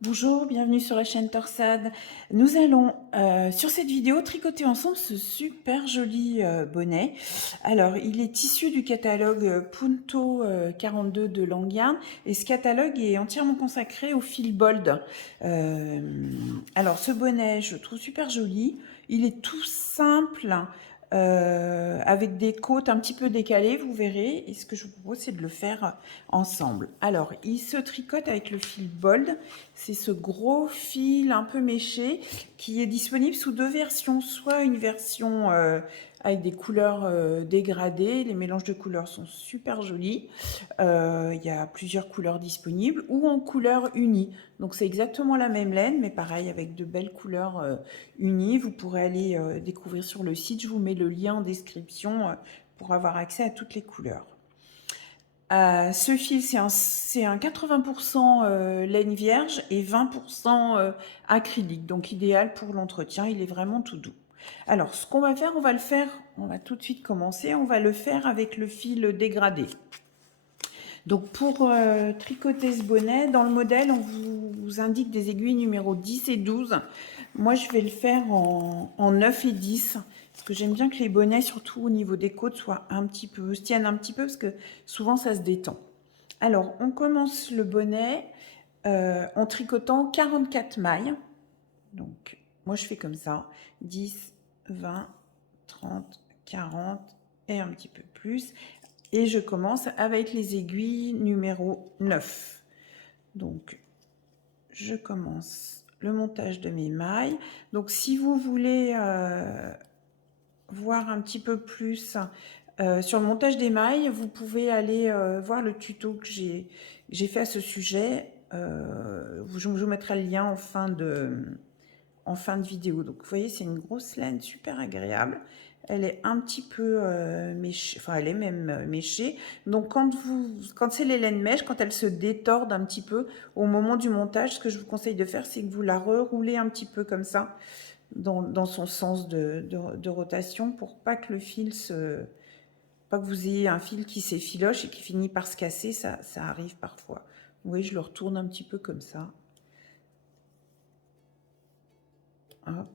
Bonjour, bienvenue sur la chaîne Torsade. Nous allons sur cette vidéo tricoter ensemble ce super joli bonnet. Alors, il est issu du catalogue Punto 42 de Langyarn et ce catalogue est entièrement consacré au fil bold. Alors, ce bonnet, je le trouve super joli. Il est tout simple. Avec des côtes un petit peu décalées, vous verrez. Et ce que je vous propose, c'est de le faire ensemble. Alors, il se tricote avec le fil bold. C'est ce gros fil un peu méché qui est disponible sous deux versions. Soit une version avec des couleurs dégradées. Les mélanges de couleurs sont super jolis. Il y a plusieurs couleurs disponibles. Ou en couleur unie. Donc c'est exactement la même laine, mais pareil avec de belles couleurs unies. Vous pourrez aller découvrir sur le site. Je vous mets le lien en description pour avoir accès à toutes les couleurs. Ce fil, c'est un 80% laine vierge et 20% acrylique. Donc idéal pour l'entretien, il est vraiment tout doux. Alors ce qu'on va faire, on va tout de suite commencer. On va le faire avec le fil dégradé. Donc pour tricoter ce bonnet, dans le modèle, on vous indique des aiguilles numéro 10 et 12. Moi, je vais le faire en 9 et 10. Parce que j'aime bien que les bonnets, surtout au niveau des côtes, se tiennent un petit peu parce que souvent ça se détend. Alors, on commence le bonnet en tricotant 44 mailles. Donc, moi je fais comme ça. 10, 20, 30, 40 et un petit peu plus. Et je commence avec les aiguilles numéro 9. Donc, je commence le montage de mes mailles. Donc, si vous voulez voir un petit peu plus sur le montage des mailles, vous pouvez aller voir le tuto que j'ai fait à ce sujet. Je vous mettrai le lien en fin de vidéo. Donc, vous voyez, c'est une grosse laine super agréable. Elle est un petit peu méchée, enfin, elle est même méchée. Donc, quand c'est les laines mèches, quand elles se détordent un petit peu au moment du montage, ce que je vous conseille de faire, c'est que vous la reroulez un petit peu comme ça, dans son sens de rotation, pour pas que le fil pas que vous ayez un fil qui s'effiloche et qui finit par se casser. Ça arrive parfois. Vous voyez, je le retourne un petit peu comme ça. Hop.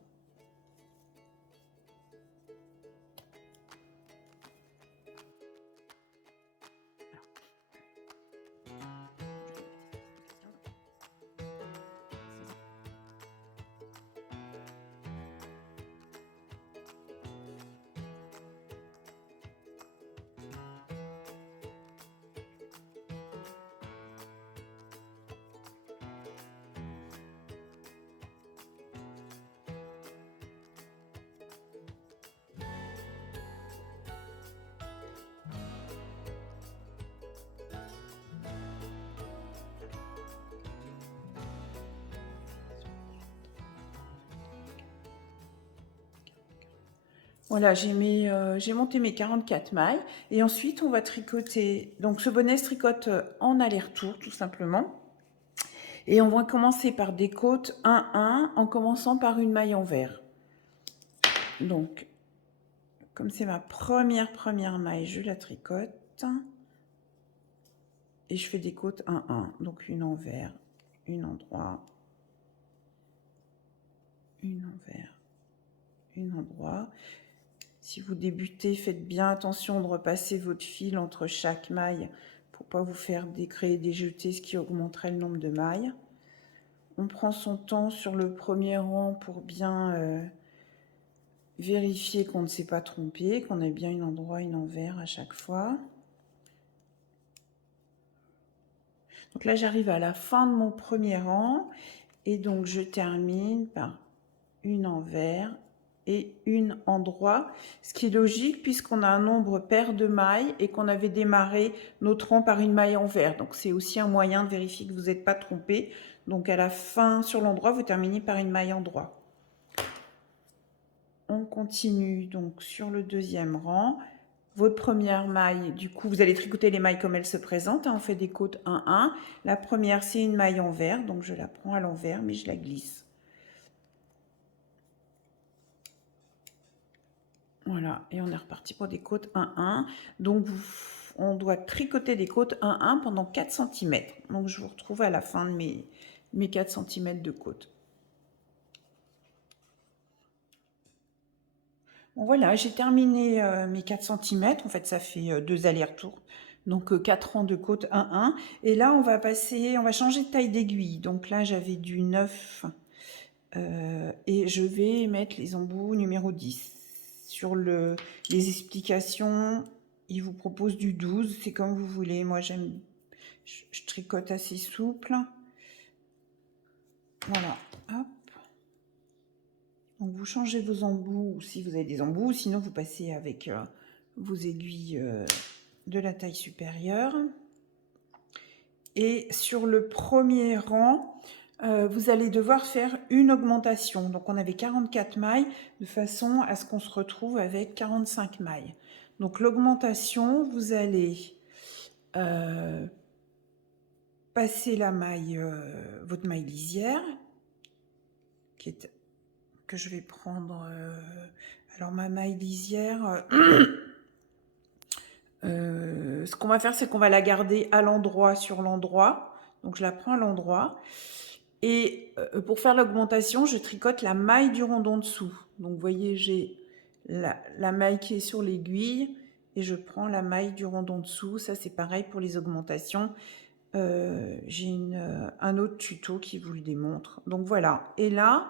Voilà, j'ai monté mes 44 mailles et ensuite on va tricoter. Donc ce bonnet se tricote en aller-retour tout simplement. Et on va commencer par des côtes 1-1 en commençant par une maille en vert. Donc, comme c'est ma première maille, je la tricote et je fais des côtes 1-1. Donc une en vert, une en droit, une en vert, une en droit. Si vous débutez, faites bien attention de repasser votre fil entre chaque maille pour pas vous faire créer des jetés, ce qui augmenterait le nombre de mailles. On prend son temps sur le premier rang pour bien vérifier qu'on ne s'est pas trompé, qu'on a bien une en droit, une en vert à chaque fois. Donc là, j'arrive à la fin de mon premier rang et donc je termine par une en vert et une en droit, ce qui est logique puisqu'on a un nombre pair de mailles et qu'on avait démarré notre rang par une maille en vert. Donc c'est aussi un moyen de vérifier que vous n'êtes pas trompé. Donc à la fin, sur l'endroit, vous terminez par une maille en droit. On continue donc sur le deuxième rang. Votre première maille, du coup, vous allez tricoter les mailles comme elles se présentent. On fait des côtes 1-1. La première, c'est une maille en vert, donc je la prends à l'envers, mais je la glisse. Voilà, et on est reparti pour des côtes 1-1. Donc, on doit tricoter des côtes 1-1 pendant 4 cm. Donc, je vous retrouve à la fin de mes 4 cm de côte. Bon, voilà, j'ai terminé mes 4 cm. En fait, ça fait 2 allers-retours. Donc 4 rangs de côte, 1, 1. Et là, on va changer de taille d'aiguille. Donc là, j'avais du 9 et je vais mettre les embouts numéro 10. Sur les explications, il vous propose du 12. C'est comme vous voulez. Moi, je tricote assez souple. Voilà, hop. Donc vous changez vos embouts si vous avez des embouts, sinon vous passez avec vos aiguilles de la taille supérieure. Et sur le premier rang, vous allez devoir faire une augmentation. Donc on avait 44 mailles de façon à ce qu'on se retrouve avec 45 mailles. Donc l'augmentation, vous allez passer la maille, votre maille lisière, que je vais prendre. Alors ma maille lisière, ce qu'on va faire, c'est qu'on va la garder à l'endroit, sur l'endroit. Donc je la prends à l'endroit. Et pour faire l'augmentation, je tricote la maille du rondon dessous. Donc vous voyez, j'ai la maille qui est sur l'aiguille et je prends la maille du rondon dessous. Ça, c'est pareil pour les augmentations. J'ai un autre tuto qui vous le démontre. Donc voilà. Et là,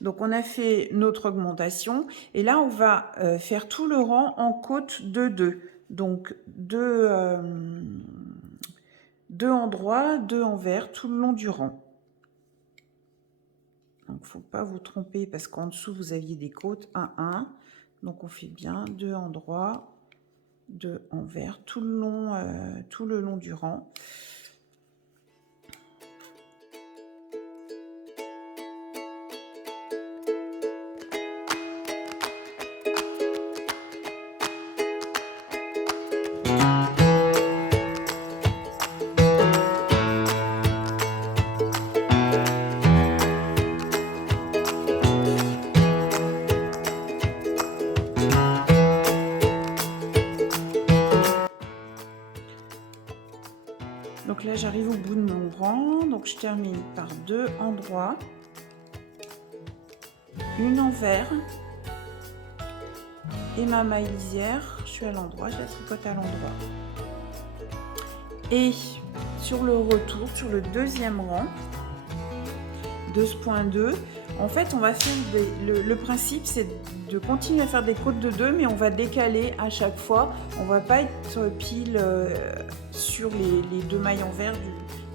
donc on a fait notre augmentation. Et là, on va faire tout le rang en côte de 2. Donc 2 endroits, 2 envers tout le long du rang. Donc il ne faut pas vous tromper parce qu'en dessous, vous aviez des côtes 1, 1. Donc on fait bien 2 endroits, 2 envers tout le long du rang. Donc là, j'arrive au bout de mon rang. Donc je termine par 2 endroits, une envers et ma maille lisière. Je suis à l'endroit, je la tricote à l'endroit. Et sur le retour, sur le deuxième rang de ce point 2, en fait, on va faire le principe, c'est de continuer à faire des côtes de 2, mais on va décaler à chaque fois. On va pas être pile sur les 2 mailles envers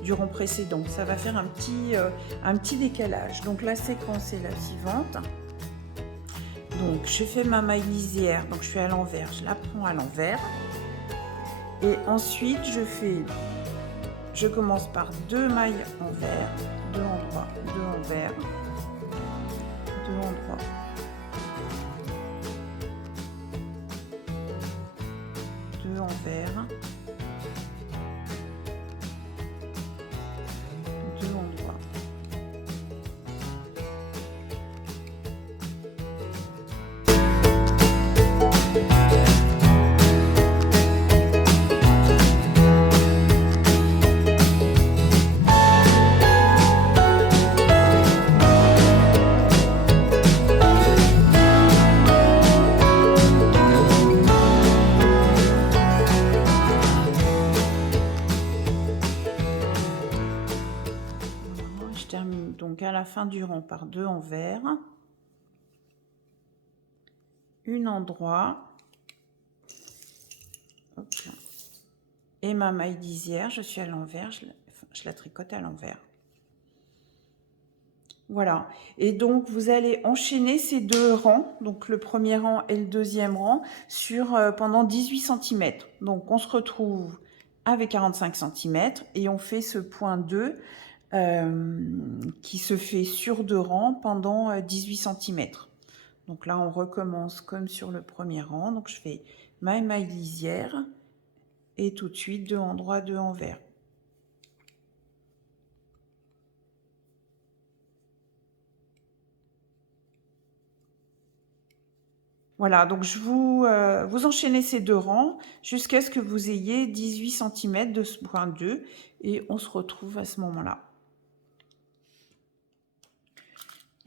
du rang précédent. Ça va faire un petit décalage. Donc la séquence est la suivante. Donc je fais ma maille lisière, donc je suis à l'envers, je la prends à l'envers. Et ensuite, je commence par 2 mailles envers, 2 endroits, 2 envers, 2 endroits, 2 envers, 2 endroits. Donc à la fin du rang par 2 envers, une endroit, hop là, et ma maille lisière, je suis à l'envers, je la tricote à l'envers. Voilà, et donc vous allez enchaîner ces 2 rangs, donc le premier rang et le deuxième rang, pendant 18 cm. Donc on se retrouve avec 45 cm et on fait ce point 2 qui se fait sur 2 rangs pendant 18 cm. Donc là, on recommence comme sur le premier rang. Donc je fais ma maille lisière et tout de suite 2 endroits, 2 envers. Voilà, donc vous enchaînez ces 2 rangs jusqu'à ce que vous ayez 18 cm de ce point 2 et on se retrouve à ce moment-là.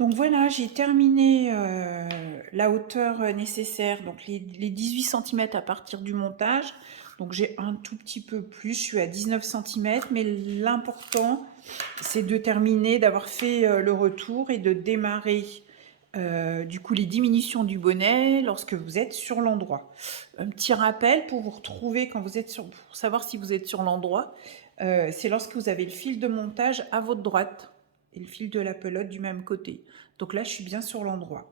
Donc voilà, j'ai terminé la hauteur nécessaire, donc les 18 cm à partir du montage. Donc j'ai un tout petit peu plus, je suis à 19 cm, mais l'important c'est de terminer, d'avoir fait le retour et de démarrer du coup les diminutions du bonnet lorsque vous êtes sur l'endroit. Un petit rappel pour vous retrouver quand vous êtes pour savoir si vous êtes sur l'endroit, c'est lorsque vous avez le fil de montage à votre droite et le fil de la pelote du même côté. Donc là, je suis bien sur l'endroit.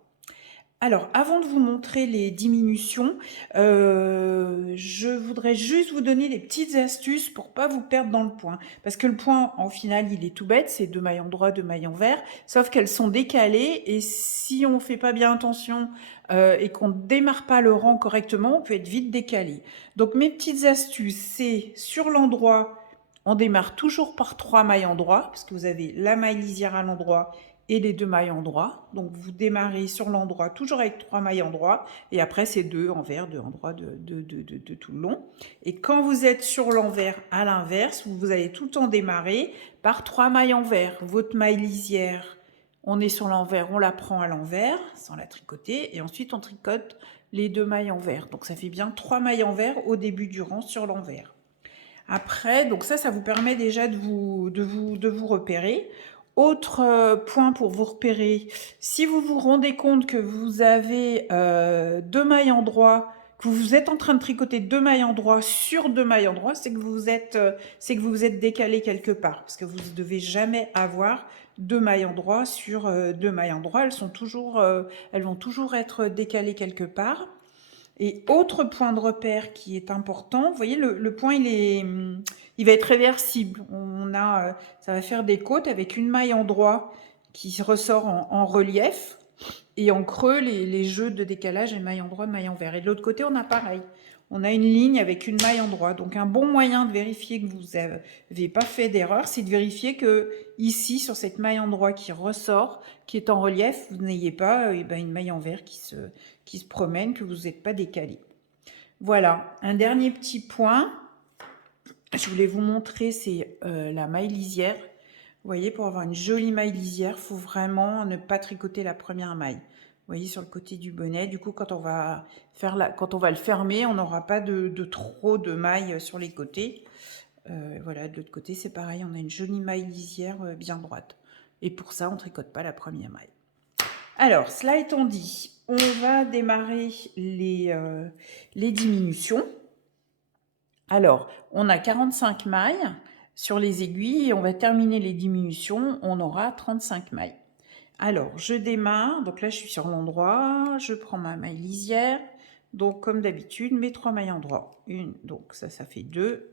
Alors, avant de vous montrer les diminutions, je voudrais juste vous donner des petites astuces pour pas vous perdre dans le point. Parce que le point, en final, il est tout bête, c'est 2 mailles en droit, 2 mailles en vert, sauf qu'elles sont décalées, et si on fait pas bien attention et qu'on ne démarre pas le rang correctement, on peut être vite décalé. Donc mes petites astuces, c'est sur l'endroit, on démarre toujours par 3 mailles en droit, parce que vous avez la maille lisière à l'endroit et les 2 mailles en droit. Donc vous démarrez sur l'endroit toujours avec 3 mailles en droit, et après c'est 2 en vert, 2 en droit, de tout le long. Et quand vous êtes sur l'envers à l'inverse, vous allez tout le temps démarrer par 3 mailles en vert. Votre maille lisière, on est sur l'envers, on la prend à l'envers sans la tricoter, et ensuite on tricote les 2 mailles en vert. Donc ça fait bien 3 mailles en vert au début du rang sur l'envers. Après, donc ça vous permet déjà de vous repérer. Autre point pour vous repérer, si vous vous rendez compte que vous avez 2 mailles en droit, que vous êtes en train de tricoter 2 mailles en droit sur 2 mailles en droit, c'est que vous vous êtes décalé quelque part, parce que vous ne devez jamais avoir 2 mailles en droit sur 2 mailles en droit, elles vont toujours être décalées quelque part. Et autre point de repère qui est important, vous voyez, le point, il va être réversible. Ça va faire des côtes avec une maille en droit qui ressort en relief, et en creux, les jeux de décalage et maille en droit, maille en vert. Et de l'autre côté, on a pareil. On a une ligne avec une maille en droit. Donc un bon moyen de vérifier que vous n'avez pas fait d'erreur, c'est de vérifier que ici, sur cette maille en droit qui ressort, qui est en relief, vous n'ayez pas une maille en vert qui se promène, que vous n'êtes pas décalé. Voilà, un dernier petit point, je voulais vous montrer, c'est la maille lisière. Vous voyez, pour avoir une jolie maille lisière, il faut vraiment ne pas tricoter la première maille. Vous voyez, sur le côté du bonnet, du coup, quand on va le fermer, on n'aura pas de trop de mailles sur les côtés. Voilà, de l'autre côté, c'est pareil, on a une jolie maille lisière bien droite. Et pour ça, on ne tricote pas la première maille. Alors, cela étant dit, on va démarrer les diminutions. Alors, on a 45 mailles sur les aiguilles et on va terminer les diminutions, on aura 35 mailles. Alors, je démarre, donc là je suis sur l'endroit, je prends ma maille lisière, donc comme d'habitude, mes 3 mailles en droit. Une, donc ça fait 2,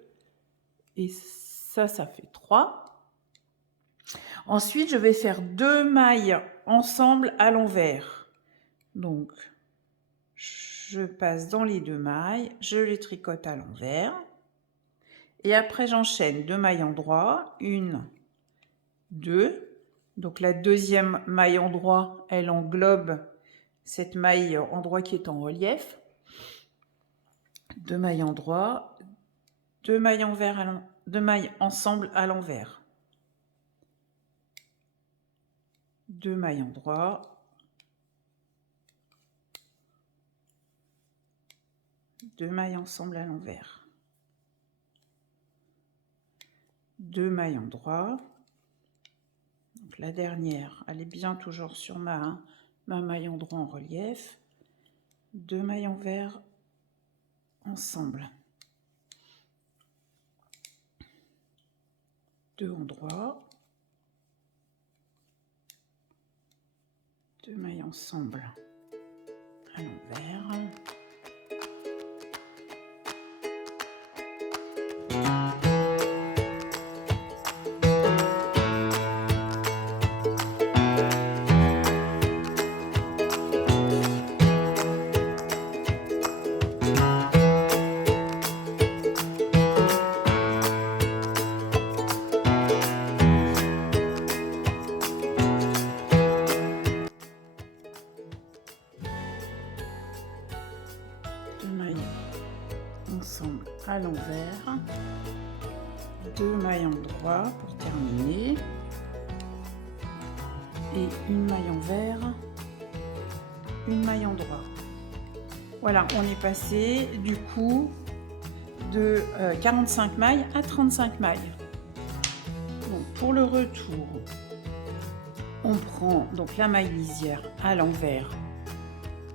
et ça fait 3. Ensuite, je vais faire 2 mailles ensemble à l'envers. Donc, je passe dans les 2 mailles, je les tricote à l'envers. Et après, j'enchaîne 2 mailles en droit, 1, 2. Donc la deuxième maille en droit, elle englobe cette maille en droit qui est en relief. 2 mailles en droit, 2 mailles envers, 2 mailles ensemble à l'envers. 2 mailles en droit, 2 mailles ensemble à l'envers. 2 mailles en droit. Donc la dernière, elle est bien toujours sur ma maille en droit en relief. 2 mailles envers ensemble. 2 en droit. 2 mailles ensemble à l'envers. Ensemble à l'envers, 2 mailles en droit pour terminer, et une maille envers, une maille endroit. Voilà, on est passé du coup de 45 mailles à 35 mailles. Donc pour le retour, on prend donc la maille lisière à l'envers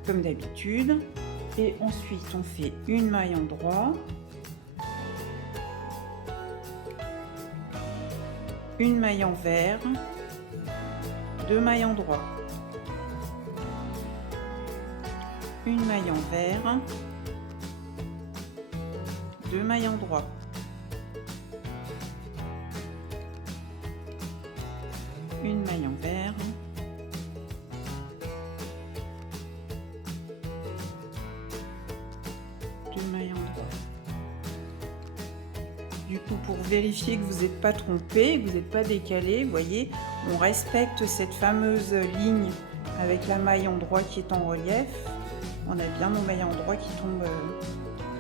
comme d'habitude et ensuite on fait une maille endroit, une maille envers, deux mailles endroit, une maille envers, deux mailles endroit, une maille envers, deux mailles endroit. Du coup, pour vérifier que vous n'êtes pas trompé, que vous n'êtes pas décalé, vous voyez, on respecte cette fameuse ligne avec la maille endroit qui est en relief. On a bien nos mailles endroit qui tombent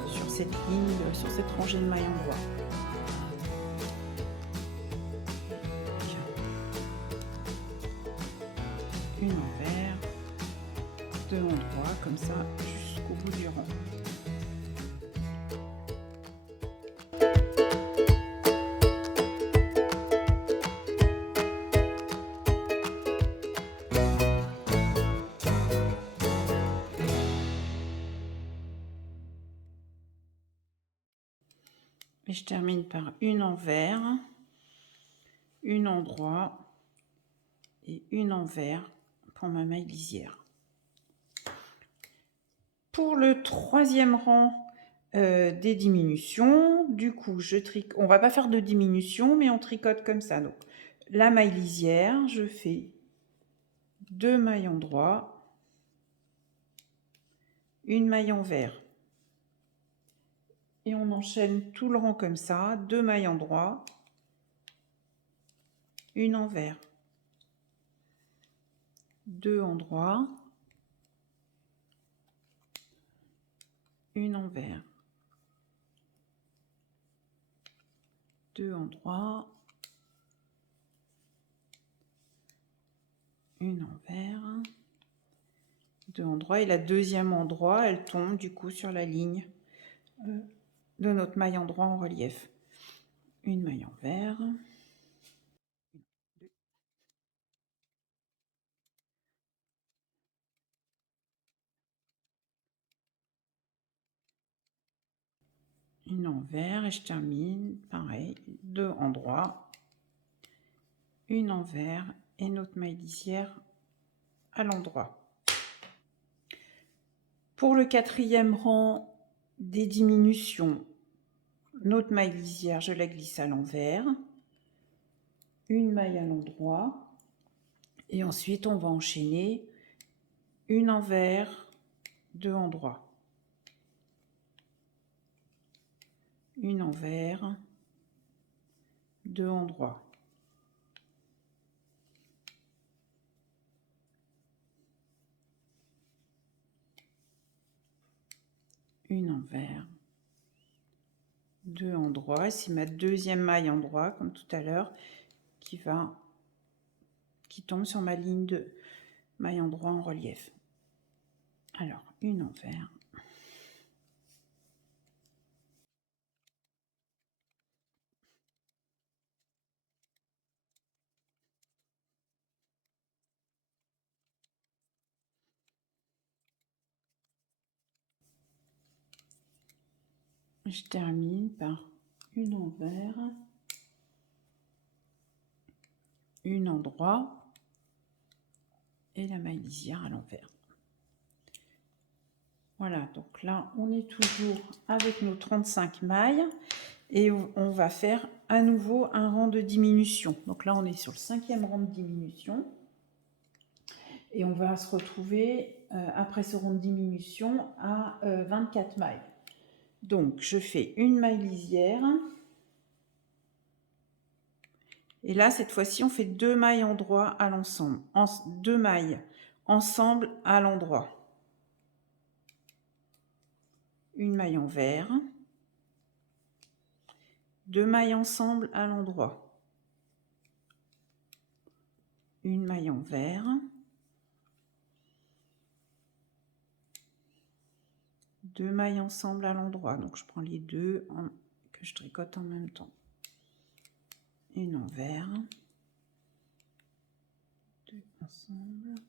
sur cette ligne, sur cette rangée de mailles endroit. Une envers, deux endroits, comme ça jusqu'au bout du rang. Et je termine par une envers, une endroit et une envers pour ma maille lisière. Pour le troisième rang des diminutions, du coup, on va pas faire de diminution, mais on tricote comme ça. Donc, la maille lisière, je fais deux mailles endroit, une maille envers. Et on enchaîne tout le rang comme ça, deux mailles endroit, une envers, deux endroits, une envers, deux endroits, une envers, deux endroits, et la deuxième endroit, elle tombe du coup sur la ligne de notre maille endroit en relief. Une maille envers, une envers, et je termine pareil, deux endroits, une envers et notre maille lisière à l'endroit. Pour le quatrième rang des diminutions, notre maille lisière, je la glisse à l'envers, une maille à l'endroit, et ensuite on va enchaîner une envers, deux endroits, une envers, deux endroits, une envers, deux endroits. C'est ma deuxième maille endroit comme tout à l'heure qui tombe sur ma ligne de maille endroit en relief. Alors une envers, je termine par une envers, une endroit et la maille lisière à l'envers. Voilà, donc là on est toujours avec nos 35 mailles et on va faire à nouveau un rang de diminution. Donc là on est sur le 5e rang de diminution et on va se retrouver après ce rang de diminution à 24 mailles. Donc je fais une maille lisière et là cette fois-ci on fait deux mailles endroit à l'ensemble, deux mailles ensemble à l'endroit, une maille envers, deux mailles ensemble à l'endroit, une maille en vert, deux mailles ensemble à l'endroit, donc je prends les deux que je tricote en même temps, une en vert, deux ensemble,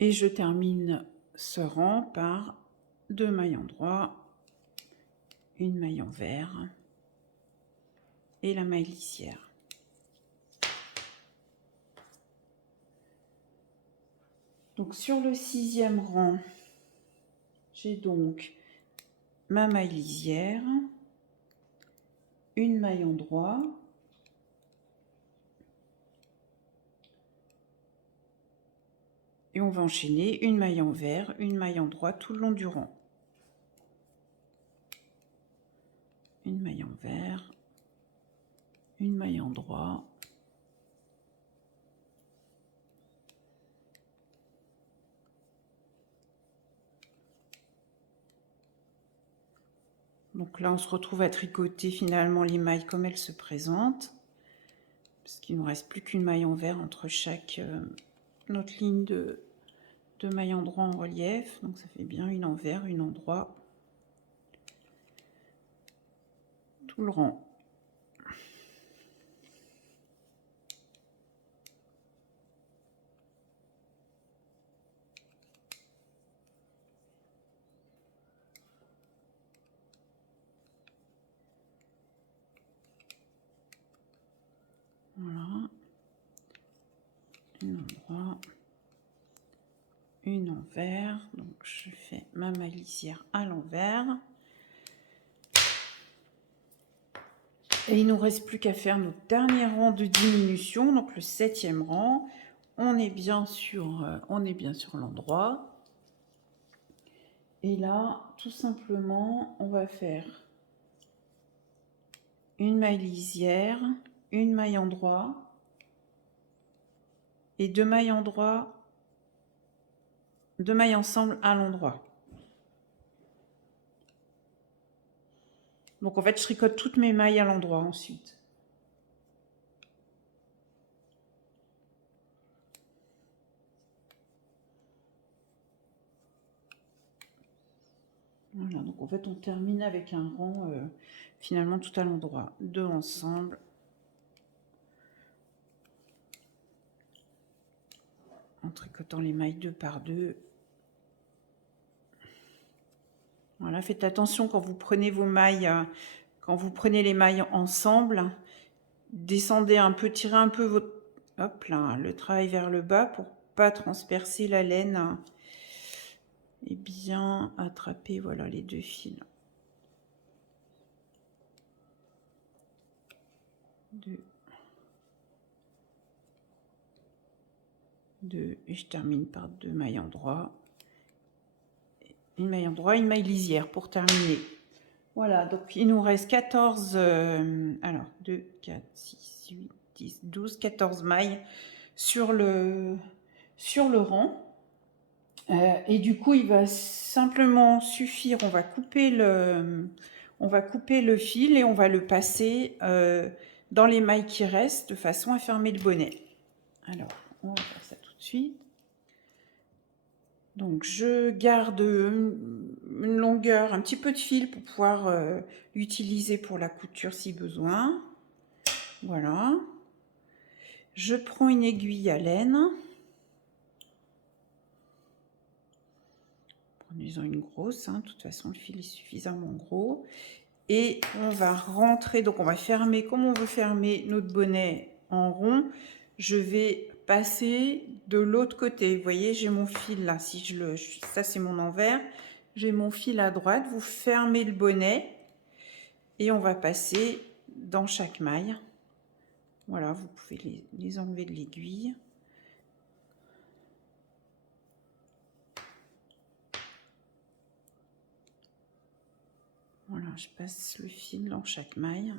et je termine ce rang par deux mailles endroit, une maille en vert et la maille lisière. Donc sur le 6e rang, j'ai donc ma maille lisière, une maille endroit, et on va enchaîner une maille en vert, une maille endroit tout le long du rang. Une maille en vert, une maille endroit, donc là on se retrouve à tricoter finalement les mailles comme elles se présentent, parce qu'il ne nous reste plus qu'une maille en vert entre chaque notre ligne de mailles endroit en relief, donc ça fait bien une en vert, une endroit, tout le rang. Voilà, une endroit, une envers, donc je fais ma maille lisière à l'envers. Et il nous reste plus qu'à faire notre dernier rang de diminution, donc le 7e rang. On est bien sur l'endroit. Et là, tout simplement, on va faire une maille lisière, une maille endroit et deux mailles endroit, deux mailles ensemble à l'endroit. Donc en fait, je tricote toutes mes mailles à l'endroit ensuite. Voilà, donc en fait, on termine avec un rang finalement tout à l'endroit. Deux ensemble. En tricotant les mailles deux par deux. Voilà, faites attention quand vous prenez vos mailles, quand vous prenez les mailles ensemble, descendez un peu, tirez un peu votre, hop là, le travail vers le bas pour pas transpercer la laine et bien attraper, voilà, les deux fils. Deux, et je termine par deux mailles endroit. Une maille endroit, une maille lisière pour terminer. Voilà, donc il nous reste 14, alors 2, 4, 6, 8, 10, 12, 14 mailles sur le rang. Et du coup, il va simplement suffire, on va couper le fil et on va le passer dans les mailles qui restent de façon à fermer le bonnet. Alors, on va faire ça tout de suite. Donc, je garde une longueur, un petit peu de fil pour pouvoir l'utiliser pour la couture si besoin. Voilà. Je prends une aiguille à laine. Prenez-en une grosse, hein. De toute façon, le fil est suffisamment gros. Et on va rentrer, donc on va fermer comme on veut fermer notre bonnet en rond. Je vais passer de l'autre côté. Vous voyez, j'ai mon fil là. Si ça c'est mon envers. J'ai mon fil à droite. Vous fermez le bonnet et on va passer dans chaque maille. Voilà, vous pouvez les enlever de l'aiguille. Voilà, je passe le fil dans chaque maille.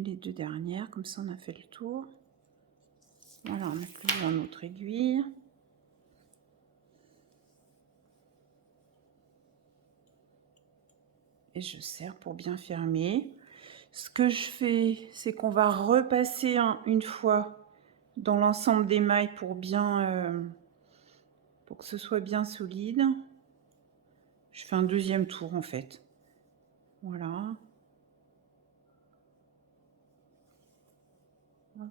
et les 2 dernières, comme ça on a fait le tour. Voilà, on n'a plus besoin d'autre aiguille. Et je serre pour bien fermer. Ce que je fais, c'est qu'on va repasser une fois dans l'ensemble des mailles pour bien, pour que ce soit bien solide. Je fais un deuxième tour en fait. Voilà. Hop.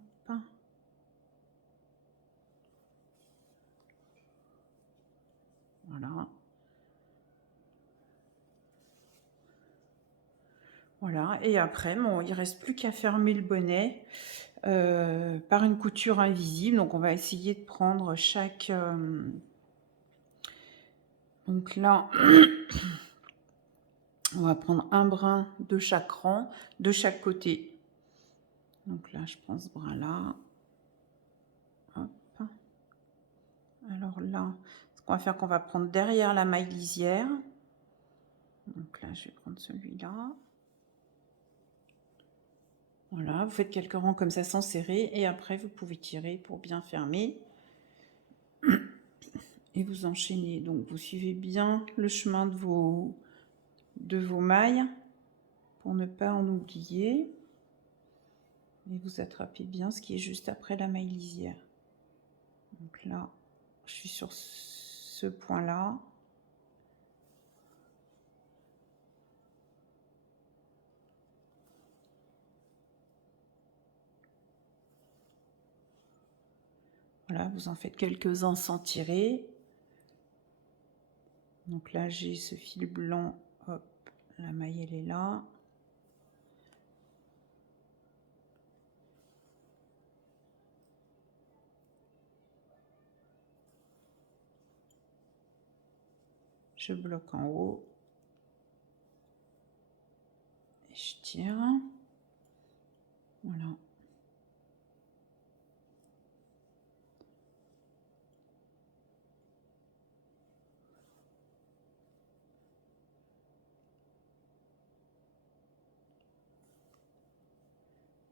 Voilà. Voilà. Et après, bon, il ne reste plus qu'à fermer le bonnet par une couture invisible. Donc on va essayer de prendre chaque... donc là, on va prendre un brin de chaque rang, de chaque côté. Donc là, je prends ce brin-là. Hop. Alors là, ce qu'on va faire, qu'on va prendre derrière la maille lisière. Donc là, je vais prendre celui-là. Voilà, vous faites quelques rangs comme ça sans serrer. Et après, vous pouvez tirer pour bien fermer. Et vous enchaînez. Donc, vous suivez bien le chemin de vos mailles pour ne pas en oublier. Et vous attrapez bien ce qui est juste après la maille lisière. Donc là, je suis sur ce point-là. Voilà, vous en faites quelques-uns sans tirer. Donc là, j'ai ce fil blanc. Hop, la maille, elle est là. Je bloque en haut. Et je tire. Voilà.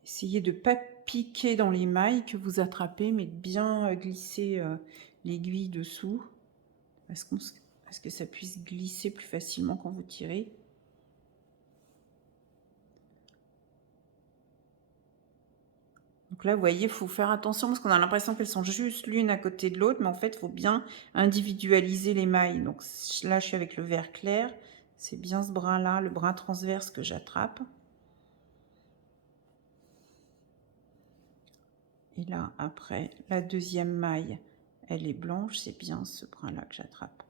Essayez de ne pas piquer dans les mailles que vous attrapez, mais de bien glisser l'aiguille dessous, parce que ça puisse glisser plus facilement quand vous tirez. Donc là, vous voyez, il faut faire attention parce qu'on a l'impression qu'elles sont juste l'une à côté de l'autre, mais en fait, il faut bien individualiser les mailles. Donc là, je suis avec le vert clair. C'est bien ce brin-là, le brin transverse que j'attrape. Et là, après, la deuxième maille, elle est blanche. C'est bien ce brin-là que j'attrape.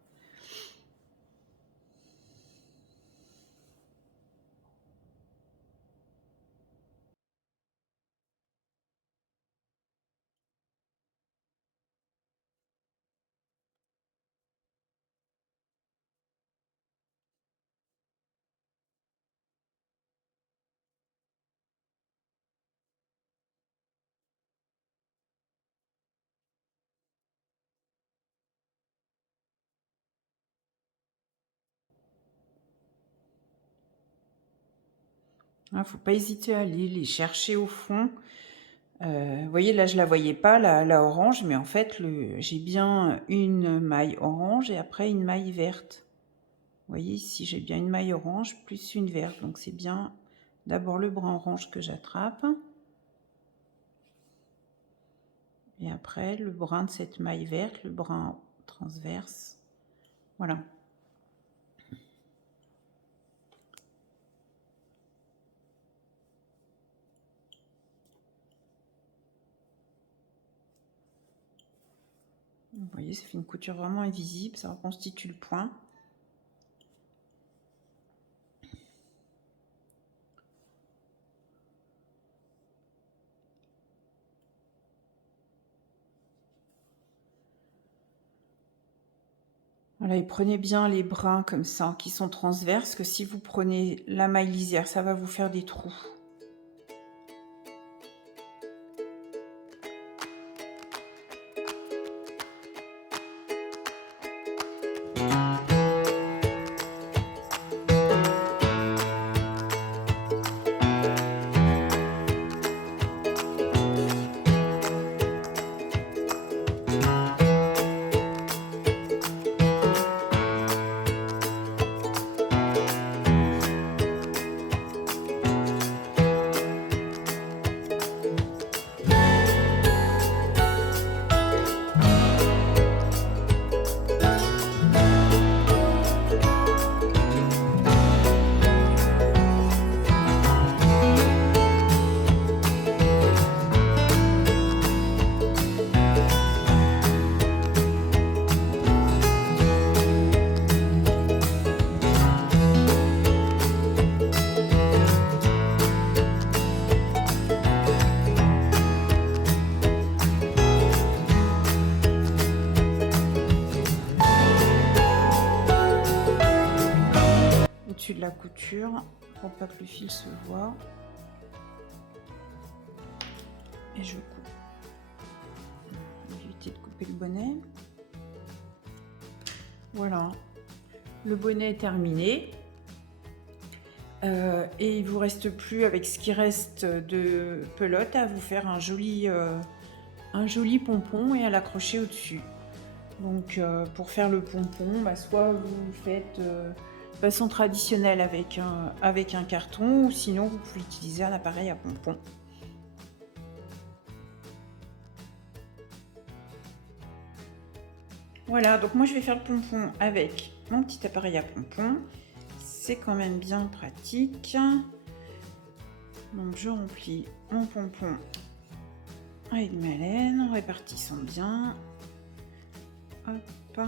Il ne faut pas hésiter à aller les chercher au fond. Vous voyez, là, je ne la voyais pas, la orange, mais en fait, j'ai bien une maille orange et après une maille verte. Vous voyez, ici, j'ai bien une maille orange plus une verte. Donc, c'est bien d'abord le brin orange que j'attrape. Et après, le brin de cette maille verte, le brin transverse. Voilà. Vous voyez, ça fait une couture vraiment invisible, ça reconstitue le point. Voilà, et prenez bien les brins comme ça, qui sont transverses, que si vous prenez la maille lisière, ça va vous faire des trous. au-dessus de la couture pour pas que le fil se voit. Et je coupe. Je vais éviter de couper le bonnet. Voilà, le bonnet est terminé. Et il vous reste plus, avec ce qui reste de pelote, à vous faire un joli pompon et à l'accrocher au-dessus. Donc pour faire le pompon, soit vous le faites de façon traditionnelle avec un carton, ou sinon vous pouvez utiliser un appareil à pompon. Voilà, donc moi je vais faire le pompon avec mon petit appareil à pompon. C'est quand même bien pratique. Donc je remplis mon pompon avec ma laine en répartissant bien. Hop.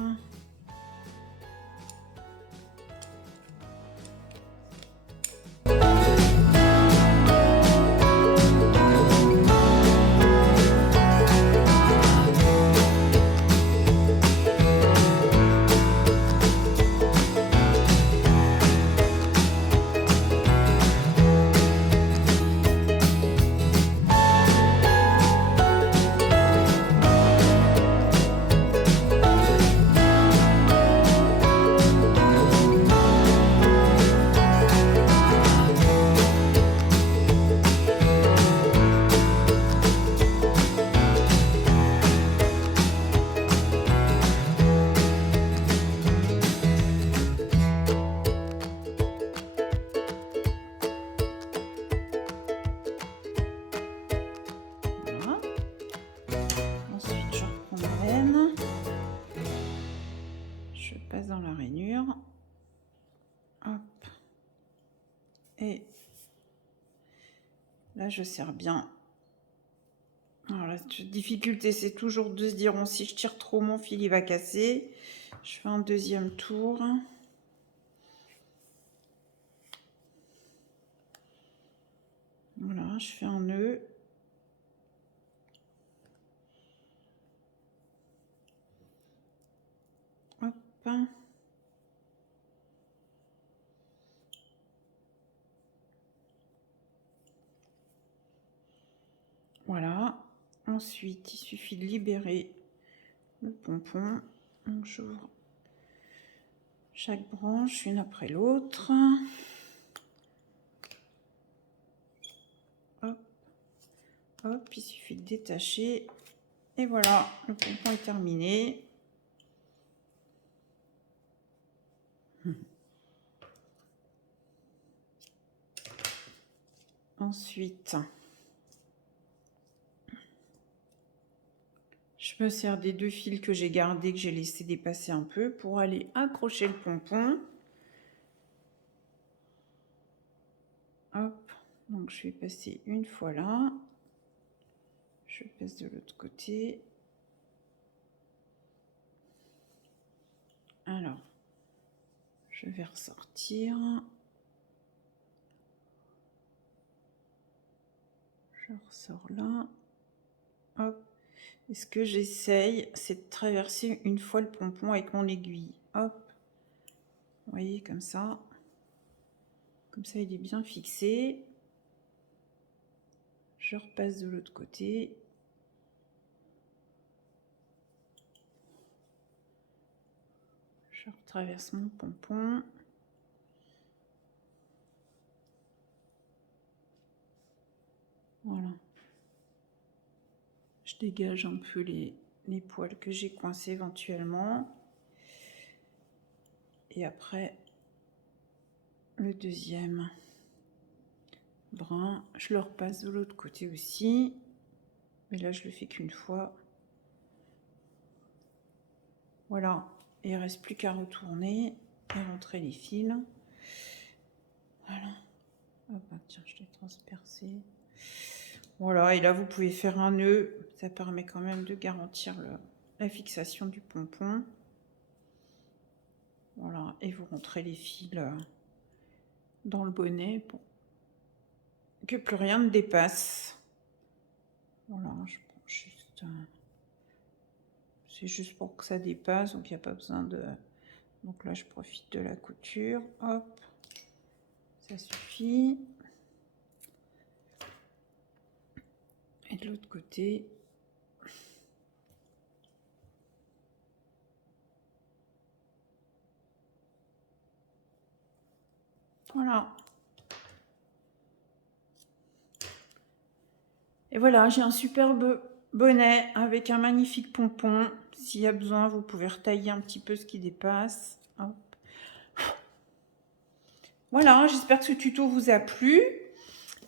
Dans la rainure, hop, et là je serre bien. Alors la difficulté c'est toujours de se dire, bon, si je tire trop mon fil il va casser. Je fais un deuxième tour. Voilà, je fais un nœud. Hop. Voilà. Ensuite, il suffit de libérer le pompon. Donc j'ouvre chaque branche une après l'autre. Hop. Hop, il suffit de détacher. Et voilà, le pompon est terminé. Ensuite, je me sers des deux fils que j'ai gardés, que j'ai laissé dépasser un peu, pour aller accrocher le pompon. Hop, donc je vais passer une fois là. Je passe de l'autre côté. Alors, je vais ressortir. Je ressors là. Hop. Et ce que j'essaye, c'est de traverser une fois le pompon avec mon aiguille. Hop. Vous voyez, comme ça. Comme ça, il est bien fixé. Je repasse de l'autre côté. Je retraverse mon pompon. Voilà. Je dégage un peu les poils que j'ai coincés éventuellement. Et après, le deuxième brin, je le repasse de l'autre côté aussi. Mais là, je le fais qu'une fois. Voilà. Et il ne reste plus qu'à retourner et rentrer les fils. Voilà. Ah bah tiens, je l'ai transpercé. Voilà, et là vous pouvez faire un nœud, ça permet quand même de garantir la fixation du pompon. Voilà, et vous rentrez les fils dans le bonnet pour que plus rien ne dépasse. Voilà, je prends juste... c'est juste pour que ça dépasse, donc il n'y a pas besoin de... Donc là je profite de la couture, hop. Ça suffit. Et de l'autre côté. Voilà. Et voilà, j'ai un superbe bonnet avec un magnifique pompon. S'il y a besoin, vous pouvez retailler un petit peu ce qui dépasse. Hop. Voilà, j'espère que ce tuto vous a plu.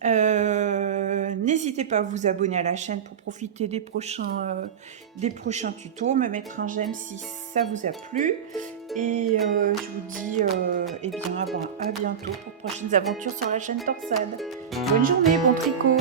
N'hésitez pas à vous abonner à la chaîne pour profiter des prochains tutos, me mettre un j'aime si ça vous a plu. Et je vous dis eh bien, à bientôt pour de prochaines aventures sur la chaîne Torsade. Bonne journée, bon tricot!